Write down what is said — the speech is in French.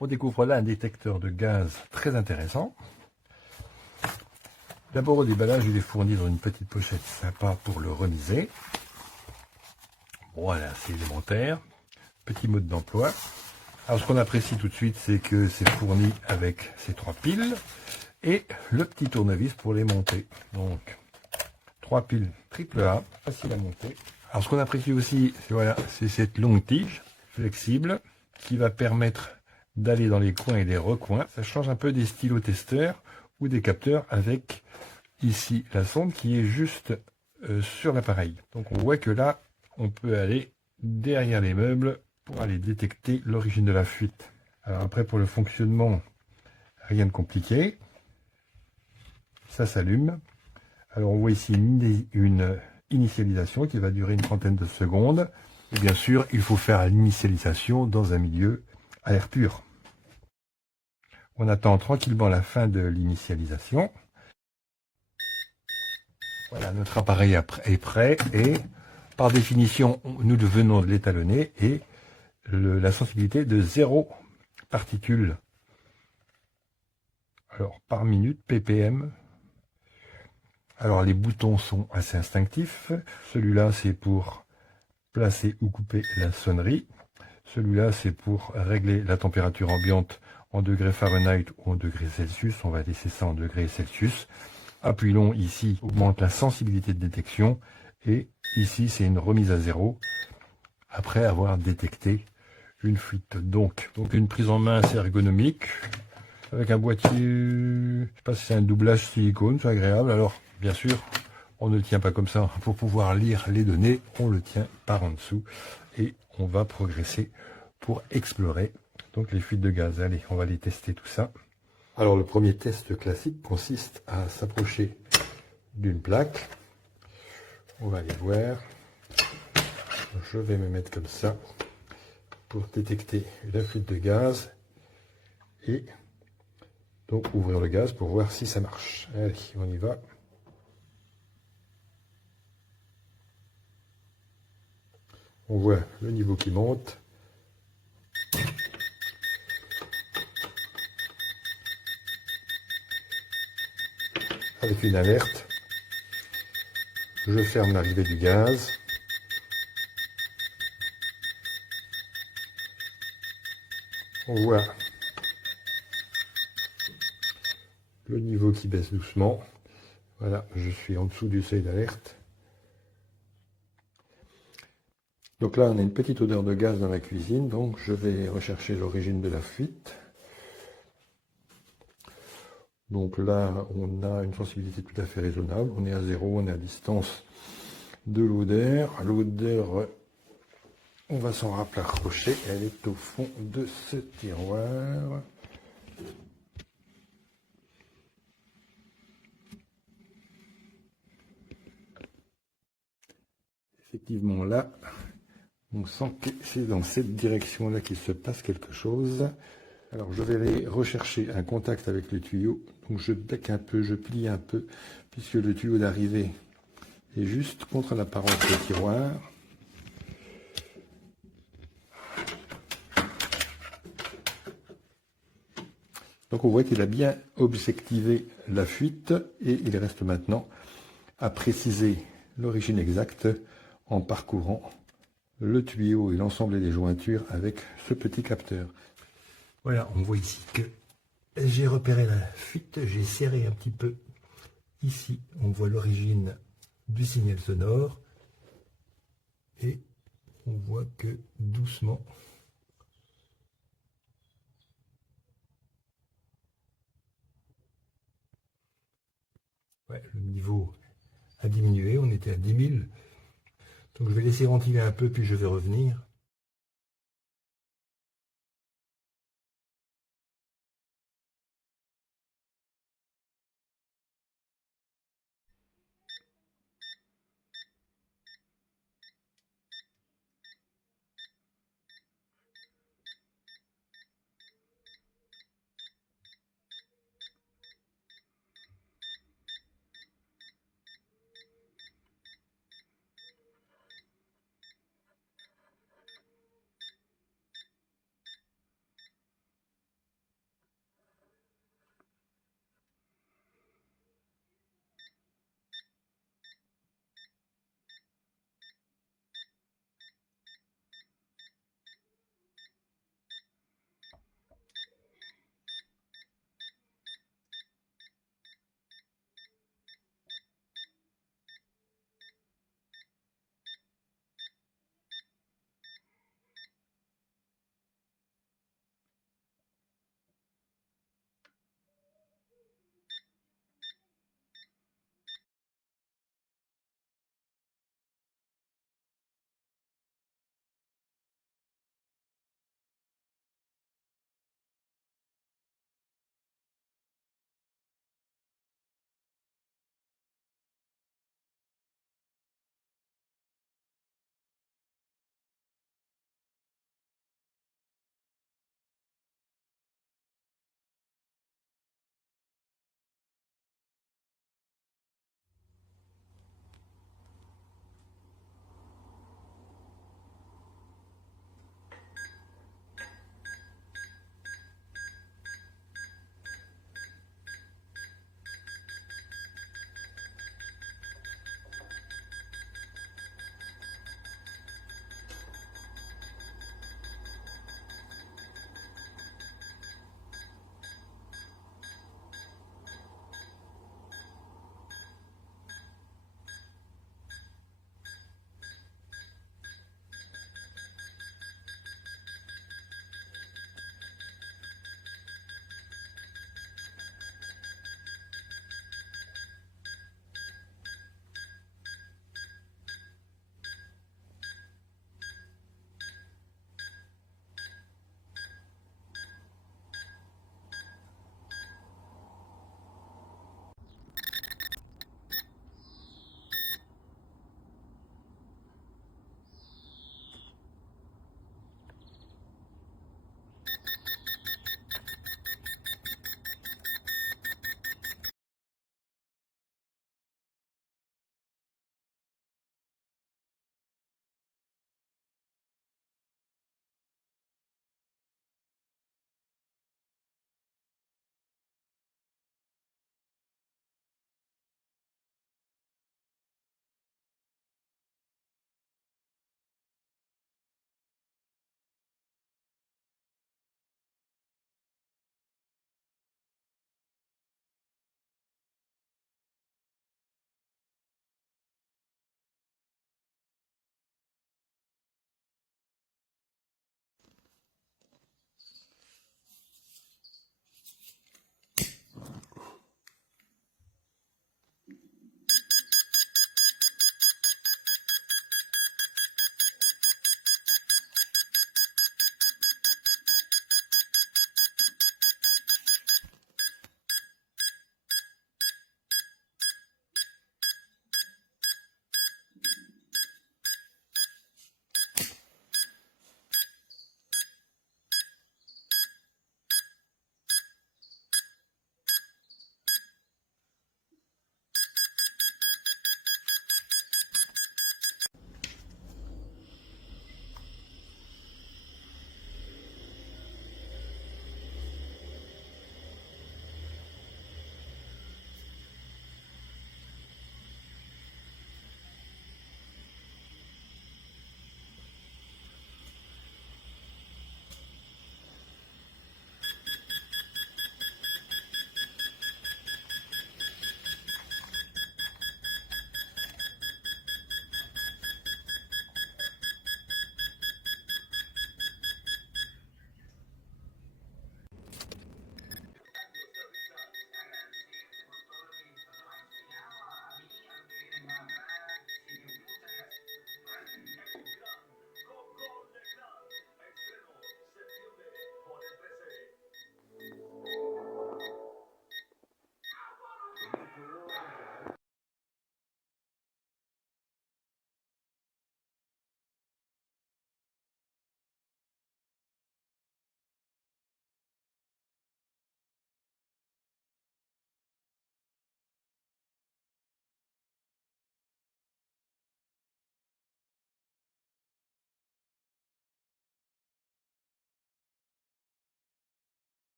on découvre là un détecteur de gaz très intéressant. D'abord au déballage, il est fourni dans une petite pochette sympa pour le remiser. Voilà, c'est élémentaire. Petit mode d'emploi. Alors ce qu'on apprécie tout de suite, c'est que c'est fourni avec ces 3 piles et le petit tournevis pour les monter. Donc 3 piles AAA, facile à monter. Alors ce qu'on apprécie aussi, c'est cette longue tige flexible qui va permettre d'aller dans les coins et les recoins. Ça change un peu des stylos testeurs ou des capteurs avec ici la sonde qui est juste sur l'appareil. Donc on voit que là, on peut aller derrière les meubles pour aller détecter l'origine de la fuite. Alors après, pour le fonctionnement, rien de compliqué. Ça s'allume. Alors on voit ici une initialisation qui va durer une trentaine de secondes. Et bien sûr, il faut faire l'initialisation dans un milieu à air pur. On attend tranquillement la fin de l'initialisation. Voilà, notre appareil est prêt et par définition, nous venons de l'étalonner et la sensibilité de 0 particules. Alors par minute, ppm. Alors les boutons sont assez instinctifs. Celui-là, c'est pour placer ou couper la sonnerie. Celui-là, c'est pour régler la température ambiante en degrés Fahrenheit ou en degrés Celsius. On va laisser ça en degrés Celsius. Appui long ici augmente la sensibilité de détection. Et ici, c'est une remise à 0 après avoir détecté une fuite. Donc une prise en main assez ergonomique avec un boîtier, je sais pas si c'est un doublage silicone, c'est agréable. Alors bien sûr, on ne le tient pas comme ça. Pour pouvoir lire les données, on le tient par en dessous et on va progresser pour explorer donc les fuites de gaz. Allez, on va les tester tout ça. Alors le premier test classique consiste à s'approcher d'une plaque. On va aller voir. Je vais me mettre comme ça pour détecter la fuite de gaz et donc ouvrir le gaz pour voir si ça marche. Allez, on y va. On voit le niveau qui monte. Avec une alerte. Je ferme l'arrivée du gaz. On voit le niveau qui baisse doucement. Voilà, je suis en dessous du seuil d'alerte. Donc là, on a une petite odeur de gaz dans la cuisine, donc je vais rechercher l'origine de la fuite. Donc là, on a une sensibilité tout à fait raisonnable. On est à 0, on est à distance de l'odeur. L'odeur, on va s'en rapprocher. Elle est au fond de ce tiroir. Effectivement, là, on sent que c'est dans cette direction-là qu'il se passe quelque chose. Alors, je vais aller rechercher un contact avec le tuyau. Donc, je bec un peu, je plie un peu, puisque le tuyau d'arrivée est juste contre la paroi du tiroir. Donc, on voit qu'il a bien objectivé la fuite et il reste maintenant à préciser l'origine exacte en parcourant le tuyau et l'ensemble des jointures avec ce petit capteur. Voilà, on voit ici que j'ai repéré la fuite, j'ai serré un petit peu. Ici, on voit l'origine du signal sonore et on voit que doucement, le niveau a diminué, on était à 10 000. Donc je vais laisser ventiler un peu puis je vais revenir.